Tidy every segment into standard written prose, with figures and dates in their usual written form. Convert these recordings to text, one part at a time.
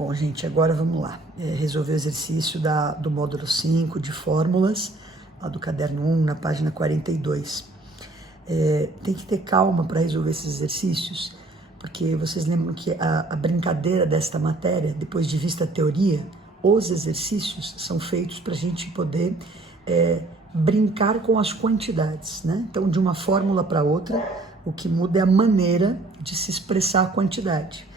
Bom, gente, agora vamos lá. Resolver o exercício do módulo 5 de fórmulas, lá do caderno 1, na página 42. Tem que ter calma para resolver esses exercícios, porque vocês lembram que a brincadeira desta matéria, depois de vista a teoria, os exercícios são feitos para a gente poder brincar com as quantidades, né? Então, de uma fórmula para outra, o que muda é a maneira de se expressar a quantidade.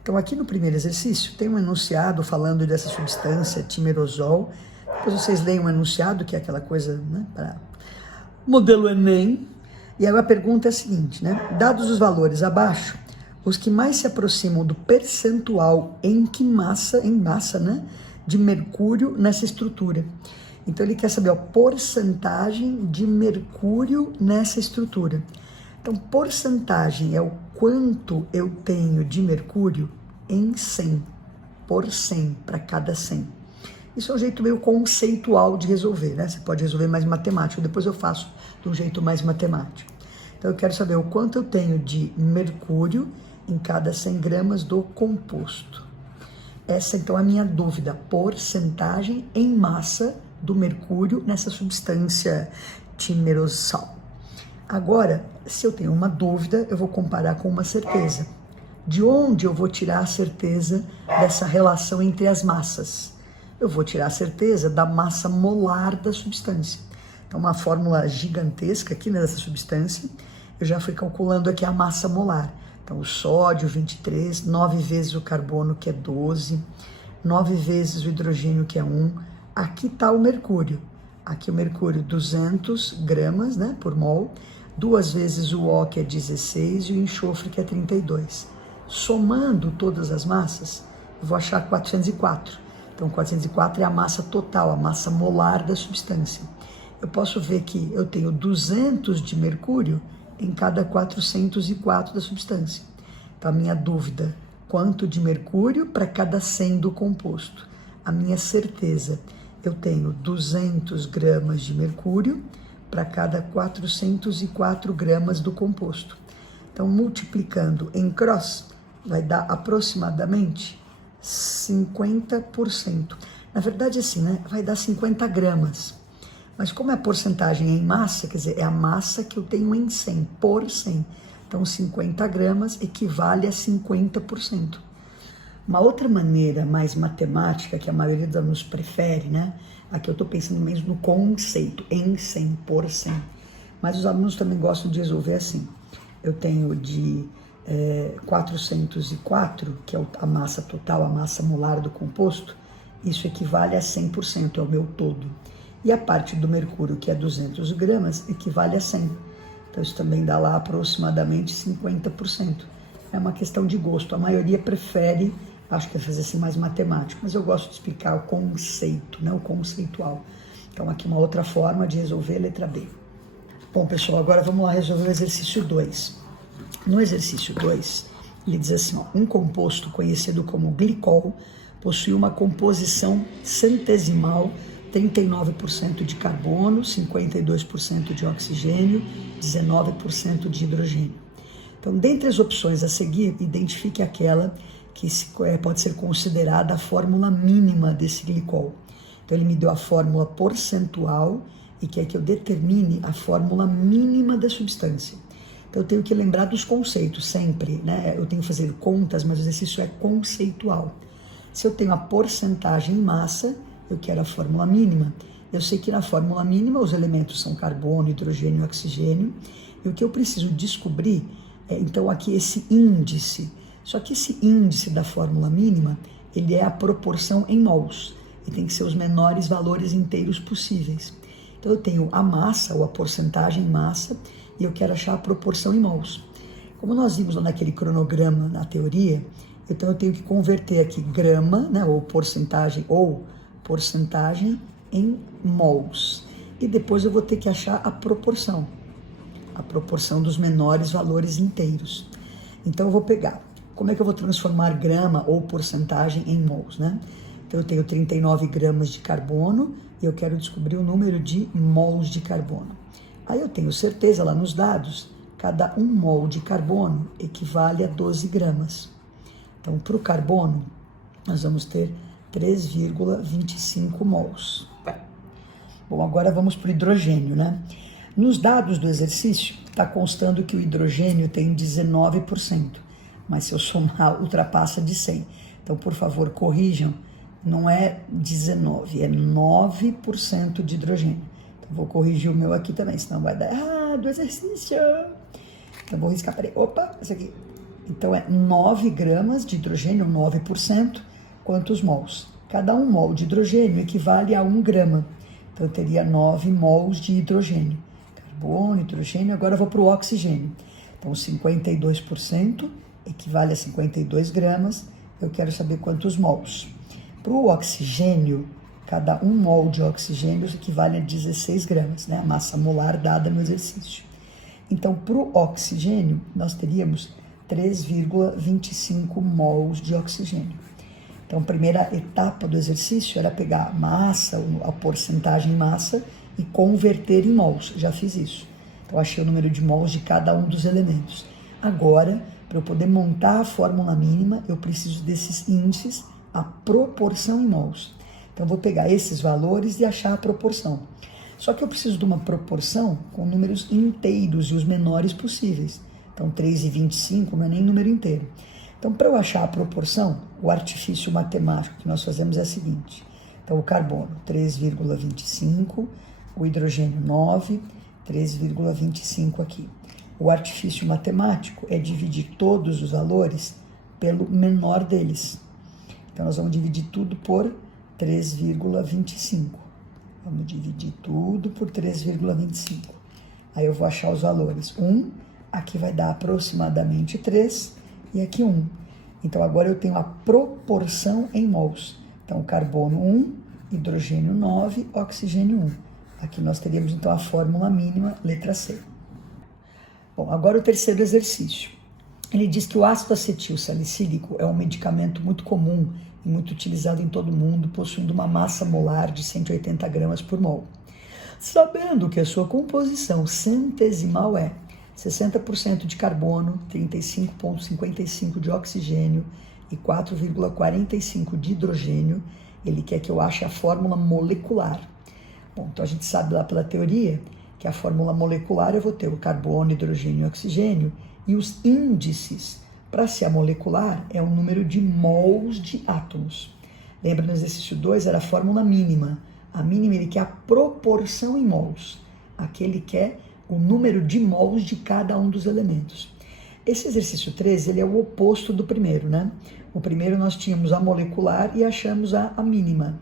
Então, aqui no primeiro exercício, tem um enunciado falando dessa substância, timerosol. Depois vocês leem um enunciado, que é aquela coisa, né, para modelo Enem. E aí a pergunta é a seguinte, né? Dados os valores abaixo, os que mais se aproximam do percentual em massa, né, de mercúrio nessa estrutura. Então, ele quer saber a porcentagem de mercúrio nessa estrutura. Então, porcentagem é o quanto eu tenho de mercúrio em 100, por 100, para cada 100. Isso é um jeito meio conceitual de resolver, né? Você pode resolver mais matemático, depois eu faço de um jeito mais matemático. Então, eu quero saber o quanto eu tenho de mercúrio em cada 100 gramas do composto. Essa, então, é a minha dúvida, porcentagem em massa do mercúrio nessa substância timerosal. Agora, se eu tenho uma dúvida, eu vou comparar com uma certeza. De onde eu vou tirar a certeza dessa relação entre as massas? Eu vou tirar a certeza da massa molar da substância. Então, uma fórmula gigantesca aqui, né, dessa substância, eu já fui calculando aqui a massa molar. Então, o sódio, 23, 9 vezes o carbono, que é 12, 9 vezes o hidrogênio, que é 1. Aqui está o mercúrio. Aqui o mercúrio, 200 gramas, né, por mol. 2 vezes o O, que é 16, e o enxofre, que é 32. Somando todas as massas, eu vou achar 404. Então, 404 é a massa total, a massa molar da substância. Eu posso ver que eu tenho 200 de mercúrio em cada 404 da substância. Então, a minha dúvida, quanto de mercúrio para cada 100 do composto? A minha certeza, eu tenho 200 gramas de mercúrio para cada 404 gramas do composto. Então, multiplicando em cross, vai dar aproximadamente 50%. Na verdade, assim, né? Vai dar 50 gramas. Mas como é a porcentagem em massa, quer dizer, é a massa que eu tenho em 100, por 100. Então, 50 gramas equivale a 50%. Uma outra maneira mais matemática, que a maioria dos alunos prefere, né? Aqui eu estou pensando mesmo no conceito, em 100, por 100. Mas os alunos também gostam de resolver assim. Eu tenho de 404, que é a massa total, a massa molar do composto, isso equivale a 100%, é o meu todo. E a parte do mercúrio, que é 200 gramas, equivale a 100. Então isso também dá lá aproximadamente 50%. É uma questão de gosto, a maioria prefere, acho que é fazer assim mais matemático, mas eu gosto de explicar o conceito, né, o conceitual. Então, aqui uma outra forma de resolver a letra B. Bom, pessoal, agora vamos lá resolver o exercício 2. No exercício 2, ele diz assim, ó, um composto conhecido como glicol possui uma composição centesimal, 39% de carbono, 52% de oxigênio, 19% de hidrogênio. Então, dentre as opções a seguir, identifique aquela que pode ser considerada a fórmula mínima desse glicol. Então, ele me deu a fórmula percentual e quer que eu determine a fórmula mínima da substância. Então, eu tenho que lembrar dos conceitos sempre, né? Eu tenho que fazer contas, mas o exercício é conceitual. Se eu tenho a porcentagem em massa, eu quero a fórmula mínima. Eu sei que na fórmula mínima os elementos são carbono, hidrogênio e oxigênio. E o que eu preciso descobrir é, então, aqui esse índice. Só que esse índice da fórmula mínima, ele é a proporção em mols. E tem que ser os menores valores inteiros possíveis. Então, eu tenho a massa, ou a porcentagem em massa, e eu quero achar a proporção em mols. Como nós vimos lá naquele cronograma, na teoria, então eu tenho que converter aqui grama, né, ou porcentagem em mols. E depois eu vou ter que achar a proporção dos menores valores inteiros. Então, eu vou pegar, como é que eu vou transformar grama ou porcentagem em mols, né? Então, eu tenho 39 gramas de carbono e eu quero descobrir o número de mols de carbono. Aí eu tenho certeza lá nos dados, cada 1 mol de carbono equivale a 12 gramas. Então, para o carbono, nós vamos ter 3,25 mols. Bom, agora vamos para o hidrogênio, né? Nos dados do exercício, está constando que o hidrogênio tem 19%, mas se eu somar, ultrapassa de 100. Então, por favor, corrijam, não é 19, é 9% de hidrogênio. Então, vou corrigir o meu aqui também, senão vai dar errado o exercício. Então, vou riscar, peraí, opa, esse aqui. Então, é 9 gramas de hidrogênio, 9%, quantos mols? Cada 1 mol de hidrogênio equivale a 1 grama. Então, eu teria 9 mols de hidrogênio. Carbono, hidrogênio, agora eu vou para o oxigênio. Então, 52% equivale a 52 gramas. Eu quero saber quantos mols. Para o oxigênio, cada 1 mol de oxigênio equivale a 16 gramas, né? A massa molar dada no exercício. Então, para o oxigênio, nós teríamos 3,25 mols de oxigênio. Então, a primeira etapa do exercício era pegar a massa, a porcentagem em massa e converter em mols. Já fiz isso. Então, achei o número de mols de cada um dos elementos. Agora, para eu poder montar a fórmula mínima, eu preciso desses índices, a proporção em mols. Então, eu vou pegar esses valores e achar a proporção. Só que eu preciso de uma proporção com números inteiros e os menores possíveis. Então, 3,25 não é nem número inteiro. Então, para eu achar a proporção, o artifício matemático que nós fazemos é o seguinte. Então, o carbono, 3,25, o hidrogênio, 9, 3,25 aqui. O artifício matemático é dividir todos os valores pelo menor deles. Então, nós vamos dividir tudo por 3,25. Vamos dividir tudo por 3,25. Aí eu vou achar os valores. 1, aqui vai dar aproximadamente 3, e aqui 1. Então, agora eu tenho a proporção em mols. Então, carbono 1, hidrogênio 9, oxigênio 1. Aqui nós teríamos, então, a fórmula mínima, letra C. Bom, agora o terceiro exercício. Ele diz que o ácido acetil salicílico é um medicamento muito comum e muito utilizado em todo o mundo, possuindo uma massa molar de 180 gramas por mol. Sabendo que a sua composição centesimal é 60% de carbono, 35,55 de oxigênio e 4,45 de hidrogênio, ele quer que eu ache a fórmula molecular. Bom, então a gente sabe lá pela teoria que a fórmula molecular eu vou ter o carbono, hidrogênio e oxigênio, e os índices para ser a molecular é o número de mols de átomos. Lembra, no exercício 2 era a fórmula mínima. A mínima ele quer a proporção em mols. Aqui ele quer o número de mols de cada um dos elementos. Esse exercício 3, ele é o oposto do primeiro, né? O primeiro nós tínhamos a molecular e achamos a mínima.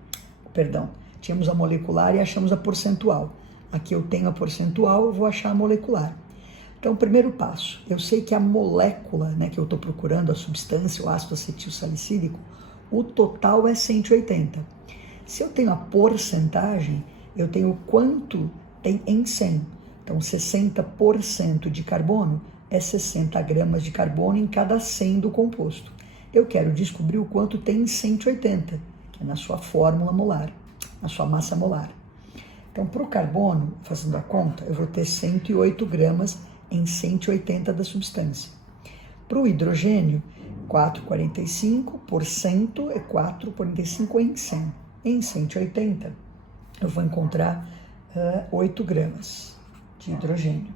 Perdão, tínhamos a molecular e achamos a percentual. Aqui eu tenho a percentual, eu vou achar a molecular. Então, o primeiro passo, eu sei que a molécula, né, que eu estou procurando, a substância, o ácido acetil salicílico, o total é 180. Se eu tenho a porcentagem, eu tenho quanto tem em 100. Então, 60% de carbono é 60 gramas de carbono em cada 100 do composto. Eu quero descobrir o quanto tem em 180, que é na sua fórmula molar, na sua massa molar. Então, para o carbono, fazendo a conta, eu vou ter 108 gramas em 180 da substância. Para o hidrogênio, 4,45% é 4,45 em 100. Em 180, eu vou encontrar 8 gramas de hidrogênio.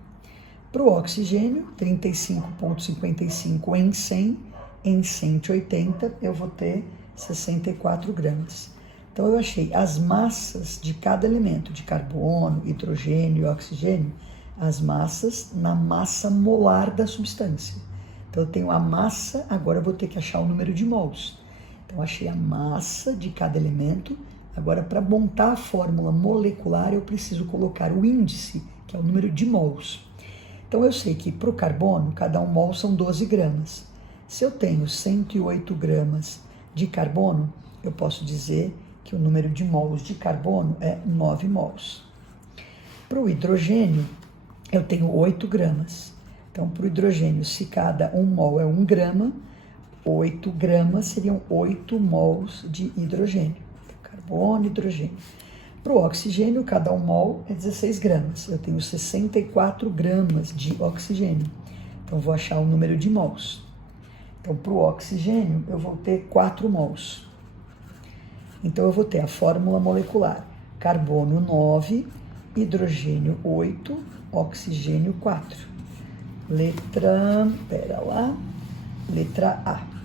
Para o oxigênio, 35,55 em 100, em 180 eu vou ter 64 gramas. Então eu achei as massas de cada elemento, de carbono, hidrogênio e oxigênio, as massas na massa molar da substância. Então eu tenho a massa, agora eu vou ter que achar o número de mols. Então achei a massa de cada elemento. Agora, para montar a fórmula molecular, eu preciso colocar o índice, que é o número de mols. Então, eu sei que para o carbono, cada 1 mol são 12 gramas. Se eu tenho 108 gramas de carbono, eu posso dizer que o número de mols de carbono é 9 mols. Para o hidrogênio, eu tenho 8 gramas. Então, para o hidrogênio, se cada 1 mol é 1 grama, 8 gramas seriam 8 mols de hidrogênio. Carbono e hidrogênio. Para o oxigênio, cada 1 mol é 16 gramas. Eu tenho 64 gramas de oxigênio. Então, vou achar o número de mols. Então, para o oxigênio, eu vou ter 4 mols. Então, eu vou ter a fórmula molecular: carbono 9, hidrogênio 8, oxigênio 4. Letra A.